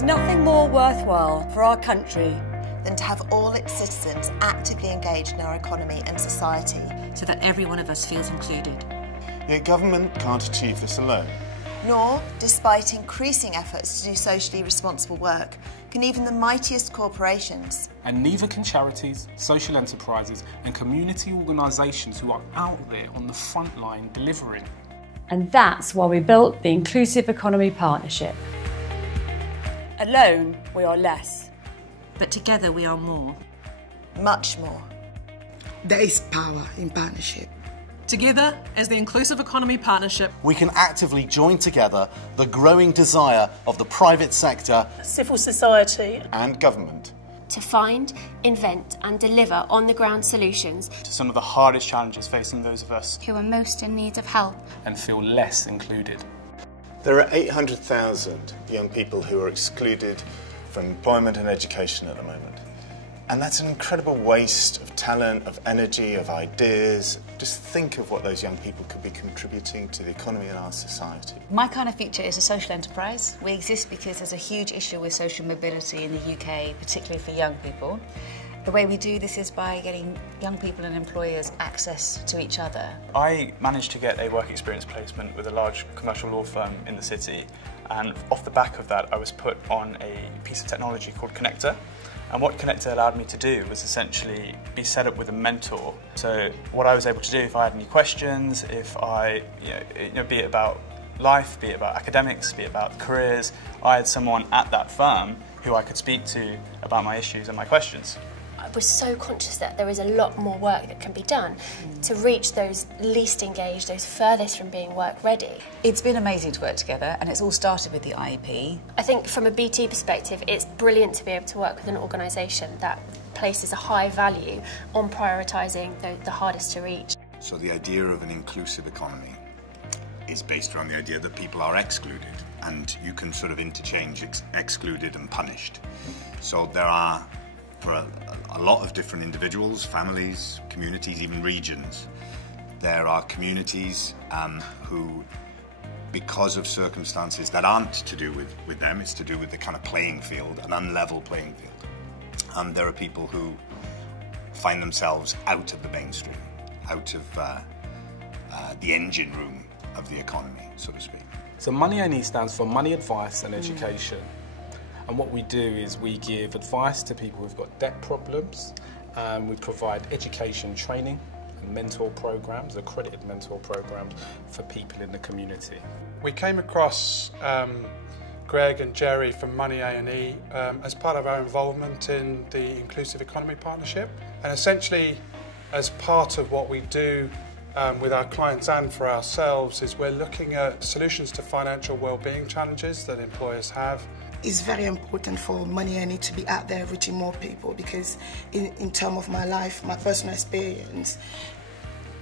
There's nothing more worthwhile for our country than to have all its citizens actively engaged in our economy and society. So that every one of us feels included. Yet government can't achieve this alone. Nor, despite increasing efforts to do socially responsible work, can even the mightiest corporations. And neither can charities, social enterprises and community organisations who are out there on the front line delivering. And that's why we built the Inclusive Economy Partnership. Alone, we are less. But together we are more. Much more. There is power in partnership. Together, as the Inclusive Economy Partnership, we can actively join together the growing desire of the private sector, civil society and government to find, invent and deliver on-the-ground solutions to some of the hardest challenges facing those of us who are most in need of help and feel less included. There are 800,000 young people who are excluded from employment and education at the moment. And that's an incredible waste of talent, of energy, of ideas. Just think of what those young people could be contributing to the economy and our society. My Kind of Future is a social enterprise. We exist because there's a huge issue with social mobility in the UK, particularly for young people. The way we do this is by getting young people and employers access to each other. I managed to get a work experience placement with a large commercial law firm in the city, and off the back of that I was put on a piece of technology called Connector. And what Connector allowed me to do was essentially be set up with a mentor. So what I was able to do, if I had any questions, if I, be it about life, be it about academics, be it about careers, I had someone at that firm who I could speak to about my issues and my questions. I was so conscious that there is a lot more work that can be done to reach those least engaged, those furthest from being work ready. It's been amazing to work together, and it's all started with the IEP. I think from a BT perspective, it's brilliant to be able to work with an organisation that places a high value on prioritising the hardest to reach. So the idea of an inclusive economy is based around the idea that people are excluded, and you can sort of interchange excluded and punished. So there are, for a lot of different individuals, families, communities, even regions, there are communities who, because of circumstances that aren't to do with them, it's to do with the kind of playing field, an unlevel playing field. And there are people who find themselves out of the mainstream, out of the engine room of the economy, so to speak. So Money Only stands for Money, Advice and Education. And what we do is we give advice to people who've got debt problems, and we provide education training and mentor programs, accredited mentor programs for people in the community. We came across Greg and Jerry from Money A&E as part of our involvement in the Inclusive Economy Partnership. And essentially, as part of what we do with our clients and for ourselves, is we're looking at solutions to financial well-being challenges that employers have. It's very important for Money A&E to be out there reaching more people, because in terms of my life, my personal experience,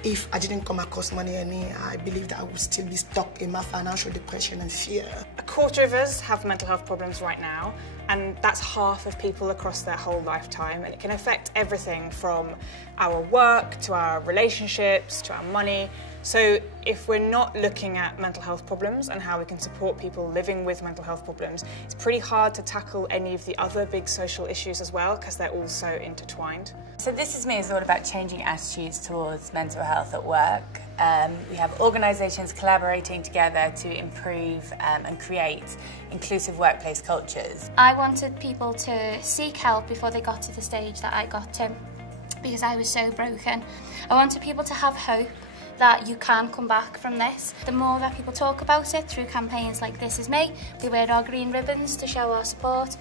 if I didn't come across Money A&E, I believe that I would still be stuck in my financial depression and fear. A quarter of us have mental health problems right now, and that's half of people across their whole lifetime, and it can affect everything from our work to our relationships to our money. So if we're not looking at mental health problems and how we can support people living with mental health problems, it's pretty hard to tackle any of the other big social issues as well, because they're all so intertwined. So This Is Me is all about changing attitudes towards mental health at work. We have organisations collaborating together to improve and create inclusive workplace cultures. I wanted people to seek help before they got to the stage that I got to, because I was so broken. I wanted people to have hope that you can come back from this. The more that people talk about it through campaigns like This Is Me, we wear our green ribbons to show our support.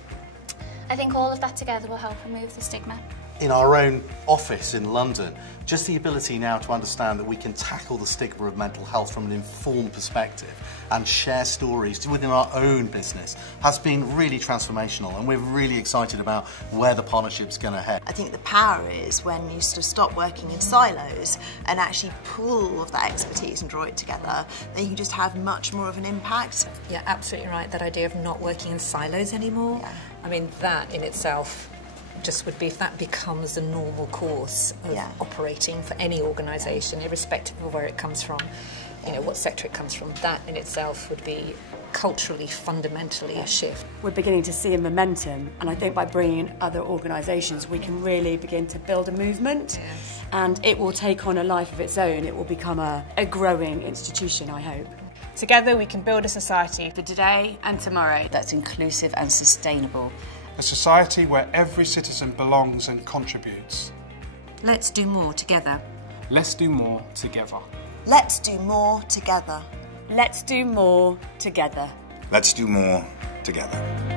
I think all of that together will help remove the stigma. In our own office in London, just the ability now to understand that we can tackle the stigma of mental health from an informed perspective and share stories within our own business has been really transformational, and we're really excited about where the partnership's going to head. I think the power is when you sort of stop working in silos and actually pool all of that expertise and draw it together, then you just have much more of an impact. Yeah, absolutely right, that idea of not working in silos anymore. Yeah. I mean, that in itself just would be, if that becomes the normal course of operating for any organisation, irrespective of where it comes from, what sector it comes from, that in itself would be culturally, fundamentally a shift. We're beginning to see a momentum, and I think by bringing in other organisations we can really begin to build a movement, and it will take on a life of its own. It will become a growing institution, I hope. Together we can build a society for today and tomorrow that's inclusive and sustainable. A society where every citizen belongs and contributes. Let's do more together. Let's do more together. Let's do more together. Let's do more together. Let's do more together.